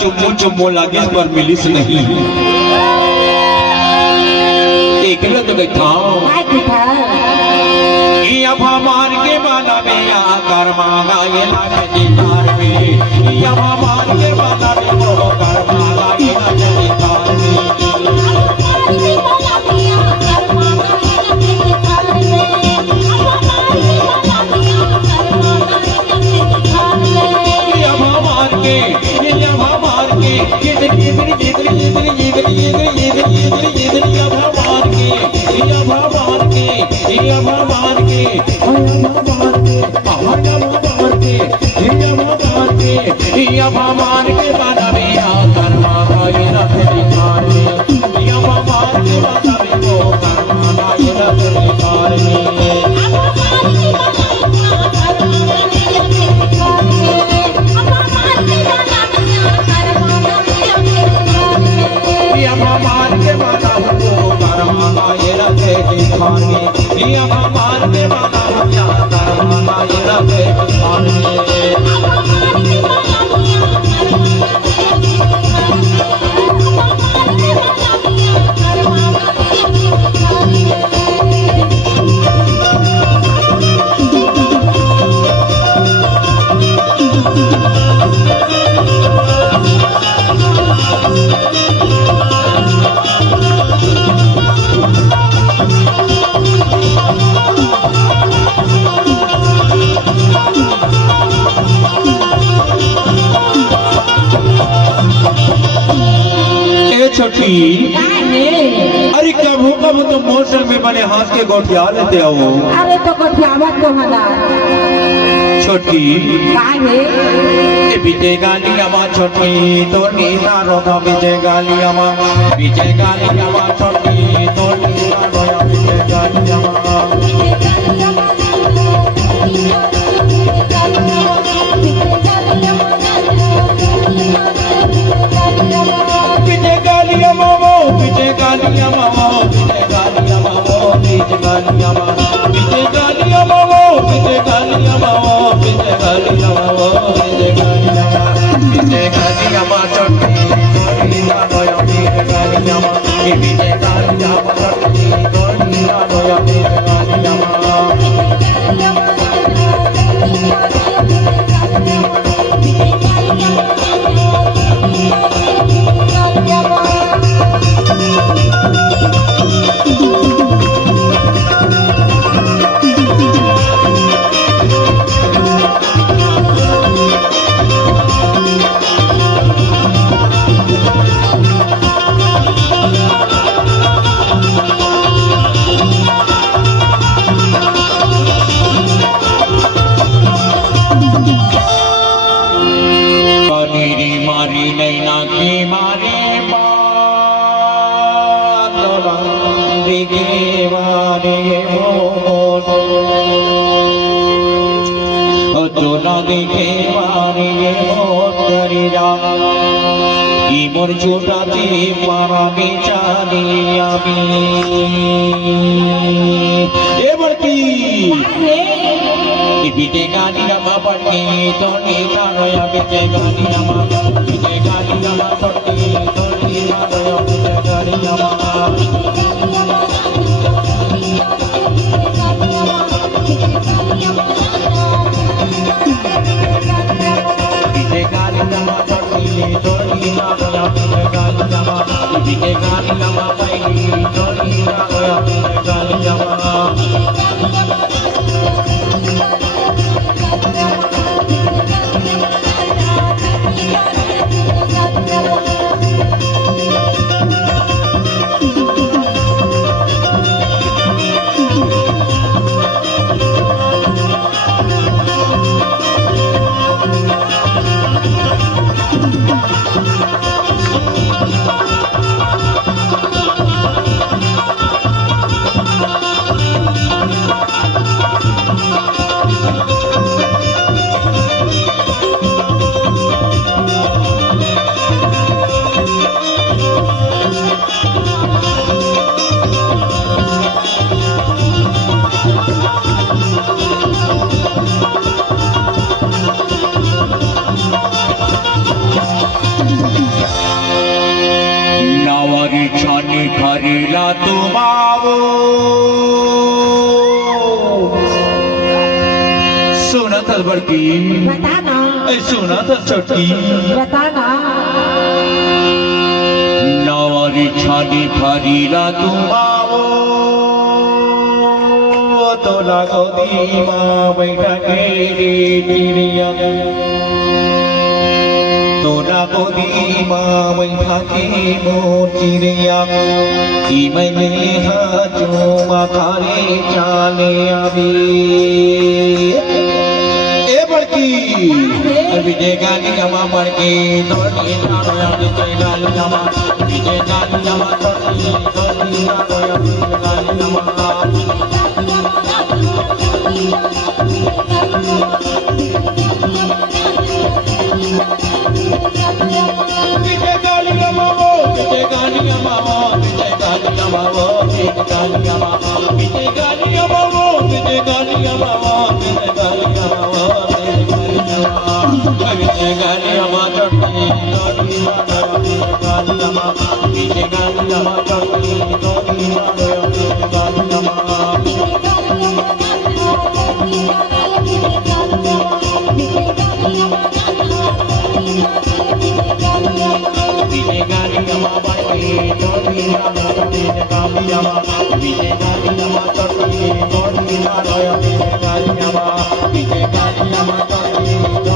चुम्मू चुम्मू लागे पर मिलिस नहीं एक तो देखा अब हमार के बाला में आकर मांगा ये लागे दीदार में अब हमार के बाला में वो कर मांगा ये लागे दीदार भगवान के बाना में आकर मांगा ये रथ निकाल या भगवान के बाना में वो कर मांगा ये रथ निकाल या भगवान के बाना वो कर मांगा ये रथ निकाल या भगवान के बाना वो कर मांगा ये रथ निकाल छोटी अरे कभू कभू तो मौसम में बने हाथ के गोठिया लेते हो अरे तो गोठिया मत तो हला छोटी बीजे गालिया माँ छोटी तो नीता रोगा बीजे गालिया माँ बीजे गालिया माँ छोटी तो नीता रोगा बीजे गालिया माँ गालिया मामा बीजे गालिया मामा बीजे गालिया मामा बीजे गालिया मामा बीजे गालिया मामा बीजे गालिया मामा बीजे गालिया मामा बीजे गालिया मामा चोटी कोई ना नया बीजे गालिया मामा बीजे गालिया मामा चोटी कोई ना नया बीजे गालिया मामा मारी नैना की मारे मोर छोटाते पारा बेचारी आमी ए बड़की बीजे गालिया माँ पड़की तो नीता रोया बीजे गालिया माँ बीजे गालिया माँ पड़की तो नीता रोया बीजे गालिया माँ बीजे गालिया माँ पड़की तो नीता रोया बीजे गालिया माँ बीजे गालिया माँ पड़की तो नीता रोया बीजे गालिया माँ नावारी छानी खरीला तुमावो सुना था बड़की बताना सुना था छोटी बताना नावारी छानी खरीला तुमावो तो लागो दीमा बैठा के चिड़िया तोरा गोदी माँ बैठा के मोर चिड़िया की मैंने हाथों माखारे चाले आवे ए बड़की विजय गाली जमा बड़के दौड़ी नाया विजय गाली जमा विजय गाली जमा दौड़ी नाया विजय गाली जमा विजय गाली जमावो विजय गाली जमावो विजय गाली जमावो विजय गाली जमावो विजय गाली जमावो विजय गाली जमावो विजय गाली जमावो विजय गाली जमा चटनी दौड़ी गाली जमा विजय गाली जमा चटनी दौड़ी गाली जमा विजय गाली जमा बड़की दौड़ी विजय गाली जमा विजय गाली जमा चटनी दौड़ी विजय गाली जमा विजय गाली जमा चटनी